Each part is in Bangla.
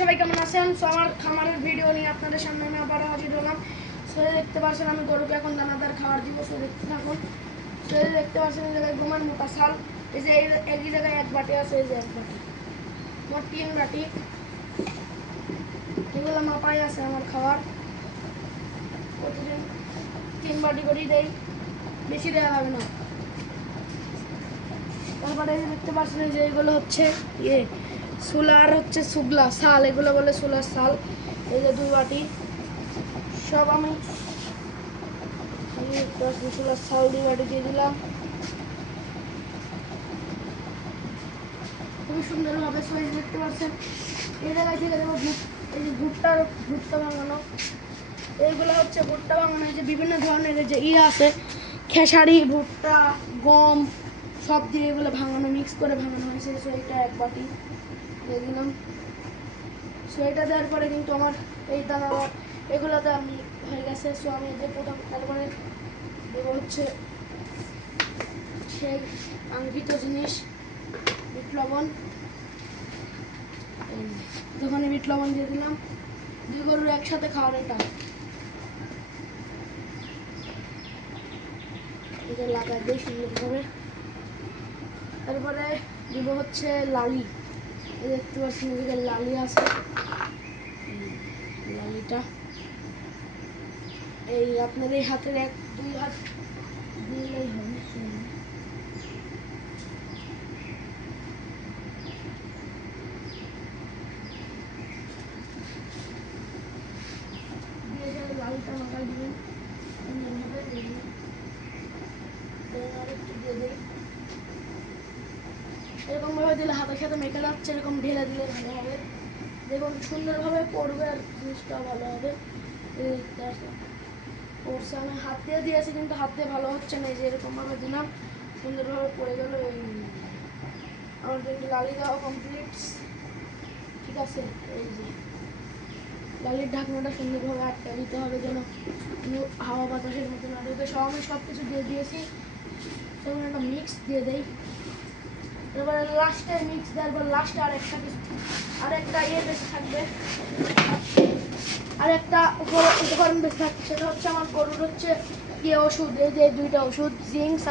সবাই কেমন আছেন? সো আমার খামারের ভিডিও নিয়ে আপনাদের সামনে আমি আবার হাজির হলাম। সো দেখতে পাচ্ছেন আমি গরুকে এখন দানাদার খাবার দিব। সো দেখতে থাকুন। সো দেখতে পাচ্ছেন এই জায়গায় ঘুমান মোটা শাল, এই যে একই জায়গায় এক বাটি আছে, এই যে এক বাটি, মোট 3 বাটি। এগুলো মাপাই আছে আমার খাবার। প্রতিদিন 3 বাটি করেই দেই, বেশি দেওয়া হবে না। তারপরে দেখতে পাচ্ছেন যে এগুলো হচ্ছে সোলার হচ্ছে সুগলা শাল, এগুলো বলে সোলার শাল। এই যে 2 বাটি সব আমি সোলার শাল 2 বাটি দিয়ে দিলাম। খুবই সুন্দরভাবে সাইজ দেখতে পাচ্ছেন। এই জায়গায় থেকে দেবো এই যে ভুট্টা ভাঙানো, এইগুলো হচ্ছে ভুট্টা ভাঙানো। এই যে বিভিন্ন ধরনের যে আছে খেসারি, ভুট্টা, গম সব দিয়ে এগুলো ভাঙানো, মিক্স করে ভাঙানো হয়েছে। সো এটা 1 বাটি দিয়ে দিলাম। সো এটা দেওয়ার পরে কিন্তু আমার এই দানা এগুলোতে আমি হয়ে গেছে। সো আমি যে প্রথম তারপরে দেবো হচ্ছে সেই আঙ্কিত জিনিস, বিট লবণ। যখন বিট লবণ দিয়ে দিলাম, 2 গরুর একসাথে খাওয়ার এটা এটা লাগাই দিই সুন্দরভাবে। তারপরে দিব হচ্ছে লালি, এই দেখতে পাচ্ছেন এদিকে লালি আছে। লালিটা এই আপনার এই হাতের 1-2 হাত দিলেই হবে। লালিটা মাখাই দিবেন সুন্দরভাবে। এরকম ভাবে দিলে হাতের সাথে মেখে যাচ্ছে, এরকম ঢেলে দিলে ভালো হবে। দেখুন সুন্দরভাবে পড়বে আর জিনিসটাও ভালো হবে। পড়ছে, আমি হাত দিয়ে দিয়েছি কিন্তু হাত দিয়ে ভালো হচ্ছে না। এই যে এরকমভাবে দিলাম, সুন্দরভাবে পড়ে গেল। আমার কিন্তু লালি দেওয়া কমপ্লিট, ঠিক আছে। এই যে লালির ঢাকনাটা সুন্দরভাবে আটকে দিতে হবে যেন হাওয়া বাতাসের মতো না ঢুকে। আমি সব কিছু দিয়ে দিয়েছি। তখন একটা মিক্স দিয়ে দেই। এবারে লাস্টে মিক্স দেওয়ার পর লাস্টে আরেকটা বেশি থাকবে, আরেকটা উপকরণ বেশি থাকবে। সেটা হচ্ছে আমার গরুর হচ্ছে ওষুধ। এই যে 2টা ওষুধ, জিঙ্কস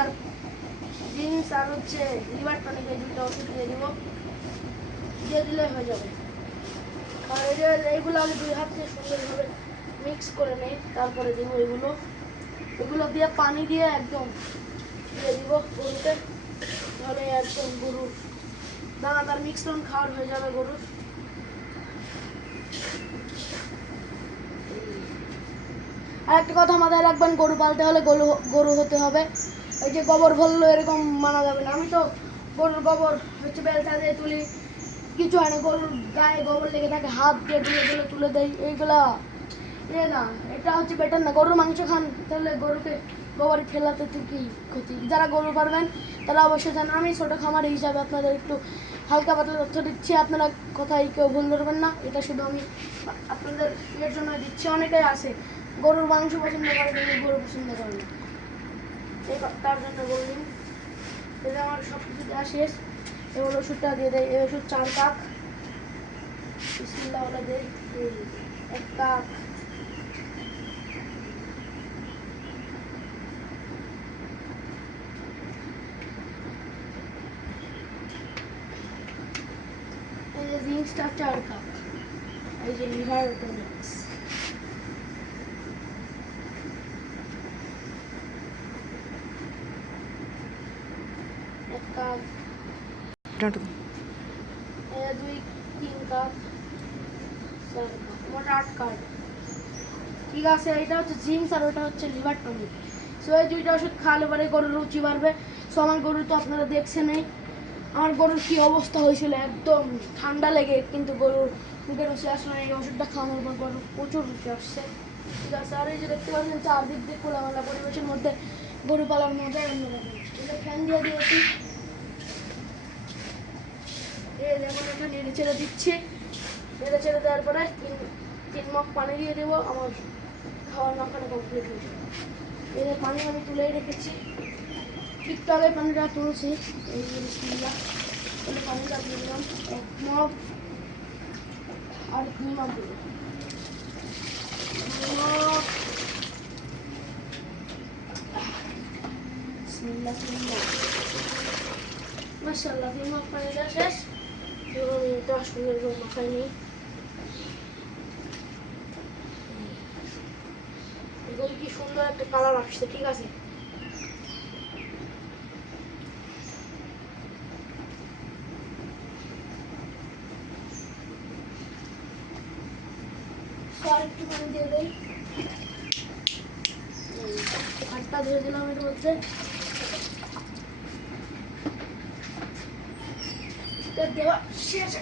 আর হচ্ছে লিভার টনিক, এই 2টা ওষুধ দিয়ে দিলে হয়ে যাবে। আর এইগুলো আমি 2 হাত দিয়ে সুন্দরভাবে মিক্স করে নেই। তারপরে দিব এগুলো দিয়ে পানি দিয়ে একদম দিয়ে দিব গরুতে, তাহলে একদম গরুর দানাদার মিশ্রণ খাওয়ার হয়ে যাবে গরুর। আর একটা কথা মাথায় রাখবেন, গরু পালতে হলে গরু হতে হবে। এই যে গোবর ভরলো এরকম মানা যাবে না। আমি তো গরুর গোবর হচ্ছে বেলচা দিয়ে তুলি, কিছু হয় না। গরুর গায়ে গোবর লেগে থাকে, হাত দিয়ে তুলে দেয়। এইগুলা না, এটা হচ্ছে বেটার না। গরুর মাংস খান, তাহলে গরুকে গোবর ফেলাতে তো কি ক্ষতি। যারা গরু পারবেন তারা অবশ্যই জানেন। আমি ছোটো খামারি হিসাবে আপনাদের একটু হালকা পাতলা তথ্য দিচ্ছি, আপনারা কথাই কেউ ভুল ধরবেন না। এটা শুধু আমি আপনাদের এর জন্য দিচ্ছি। অনেকেই আছে গরুর মাংস পছন্দ করে কিন্তু গরু পছন্দ করে না, তার জন্য বললাম। এটা আমার সব কিছু দেওয়া শেষ। এবার ওষুধটা দিয়ে দেয়। এই ওষুধ 4 কাপ, বিসমিল্লাহ বলে দেয়। 1 কাপ, এই যে জিঙ্কসটা 4 কাপ, এই যে liver tonics 1 cup, 2-3 cup, 4 cup, মোট 8 কাপ। ঠিক আছে, এটা হচ্ছে জিঙ্কস আর ওটা হচ্ছে লিভার টনিক। সো এই 2টা ওষুধ খাওয়ালে পরে গরুর রুচি বাড়বে। সো আমার গরু তো আপনারা দেখছেনই আমার গরুর কী অবস্থা হয়েছিল, একদম ঠান্ডা লেগে কিন্তু গরুর মুখে রুচি আসলে এই ওষুধটা খাওয়ানোর পর গরুর প্রচুর রুচি আসছে। ঠিক আছে, আর এই যে দেখতে পাচ্ছেন চারদিক দিয়ে খোলামেলা পরিবেশের মধ্যে গরু পালার মজাই অন্যরকম। এটা ফ্যান দিয়ে দিয়েছি, যেমন একটা নেড়ে ছেড়ে দিচ্ছি। নেড়ে ছেড়ে দেওয়ার পরে 3 মগ পানি দিয়ে দেবো। আমার খাওয়ার মাখানো কমপ্লিট হয়ে যাবে। এই পানি আমি তুলেই রেখেছি, একটু আগে পানিটা তুলছি। এই পানিটা দিয়ে দিলাম 1 মগ। আর নিমক দেবো। মাশাআল্লাহ, নিমক পানি দেওয়া শেষ। এবার আমি 10 মিনিট মাখাই নিই। একদম কি সুন্দর একটা কালার আসছে, ঠিক আছে। আর একটু পানি দিয়ে দেই, হাতটা ধুয়ে দিলাম এর মধ্যে। দেওয়া শেষ।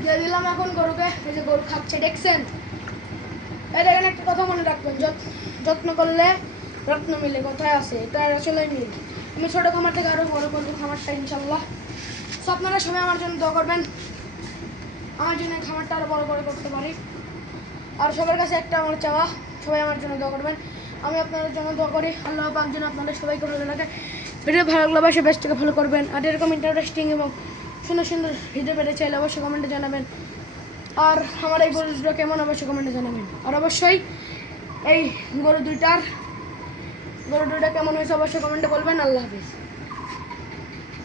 দিয়ে দিলাম এখন গরুকে। এই যে গরু খাচ্ছে, দেখছেন? এই দেখেন, একটা কথা মনে রাখবেন, যত্ন করলে রত্ন মিলে, কোথায় আছে, এটা আসলে মিল। আমি ছোটো খামার থেকে আরও বড় করবো খামারটা ইনশাল্লাহ। সো আপনারা সবাই আমার জন্য দোয়া করবেন, আমার জন্য খামারটা আরও বড় করে করতে পারি। আর সবার কাছে একটা আমার চাওয়া, সবাই আমার জন্য দোয়া করবেন। আমি আপনাদের জন্য দোয়া করি, আল্লাহ পাক যেন আপনাদের সবাইকে ভালো লাগে। ভিডিও ভালো লাগলে অবশ্যই বেস্টকে ফলো করবেন। আর এরকম ইন্টারেস্টিং এবং সুন্দর সুন্দর ভিডিও পেতে চাইলে অবশ্যই কমেন্টে জানাবেন। আর আমার এই গরু দুটো কেমন অবশ্যই কমেন্টে জানাবেন। আর অবশ্যই এই গরু দুইটা কেমন হয়েছে অবশ্যই কমেন্টে বলবেন। আল্লাহ হাফিজ।